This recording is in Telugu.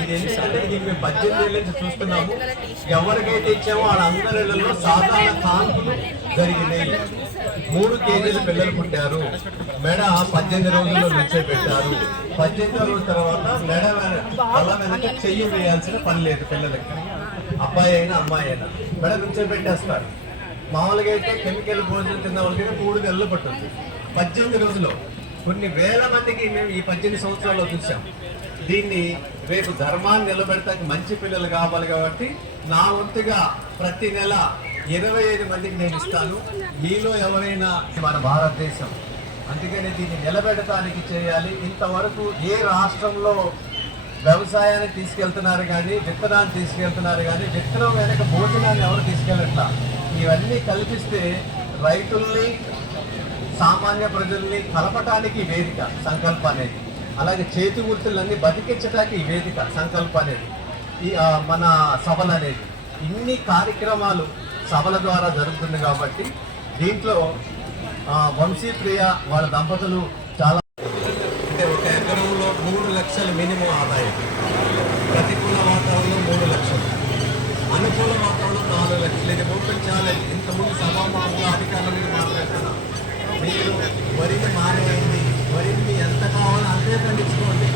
ఇది ఎందుకంటే ఇది మేము 18 ఏళ్ళ నుంచి చూస్తున్నాము. ఎవరికైతే ఇచ్చామో వాళ్ళందరిలో సాధారణ కాన్పులు జరిగినాయి. 3 కేజీల పిల్లలు పుట్టారు. మెడ 18 రోజుల్లో నిలిచిపెట్టారు. 18వ రోజు తర్వాత మెడ తల మీద చెయ్యి వేయాల్సిన పని లేదు పిల్లలకి. అబ్బాయి అయినా అమ్మాయి అయినా మెడ నిలిచిపెట్టేస్తారు. మామూలుగా అయితే కెమికల్ భోజనం తిన్న వాళ్ళకి 3 నెలలు పట్టుతుంది. 18 రోజుల్లో కొన్ని వేల మందికి మేము ఈ 18 సంవత్సరాల్లో చూసాం. దీన్ని రేపు ధర్మాన్ని నిలబెడతానికి మంచి పిల్లలు కావాలి కాబట్టి నా వంతుగా ప్రతి నెల 25 మందికి నేను ఇస్తాను. మీలో ఎవరైనా మన భారతదేశం అందుకని దీన్ని నిలబెడటానికి చేయాలి. ఇంతవరకు ఏ రాష్ట్రంలో వ్యవసాయాన్ని తీసుకెళ్తున్నారు కానీ విత్తనాన్ని తీసుకెళ్తున్నారు కానీ విత్తనం వెనక భోజనాన్ని ఎవరు తీసుకెళ్ళట్లా. ఇవన్నీ కల్పిస్తే రైతుల్ని సామాన్య ప్రజల్ని కలపటానికి వేదిక సంకల్ప అనేది, అలాగే చేతి వృత్తులన్నీ బతికించడానికి ఈ వేదిక సంకల్ప అనేది, ఈ మన సభలు అనేది, ఇన్ని కార్యక్రమాలు సభల ద్వారా జరుగుతుంది. కాబట్టి దీంట్లో వంశీప్రియ వాళ్ళ దంపతులు చాలా అంటే ఒక ఎకరంలో 3 లక్షలు మినిమం ఆదాయం, ప్రతికూల వాతావరణం 3 లక్షలు, అనుకూల వాతావరణం 4 లక్షలు. ఇది ఓపెన్ ఛాలెంజ్. ఇంతకుముందు సభాముఖంగా అధికారుల మీద మాట్లాడుతున్నాం. మీరు వరిని మానేయండి, వరిని ఎంత కావాలో అంతే పండించుకోండి.